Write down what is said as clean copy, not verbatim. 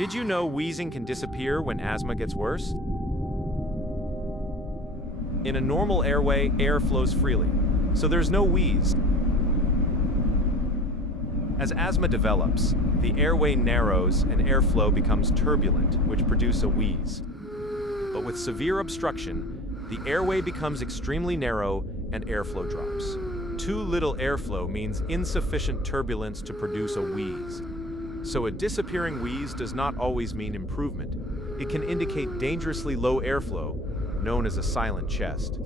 Did you know wheezing can disappear when asthma gets worse? In a normal airway, air flows freely, so there's no wheeze. As asthma develops, the airway narrows and airflow becomes turbulent, which produces a wheeze. But with severe obstruction, the airway becomes extremely narrow and airflow drops. Too little airflow means insufficient turbulence to produce a wheeze. So a disappearing wheeze does not always mean improvement. It can indicate dangerously low airflow, known as a silent chest.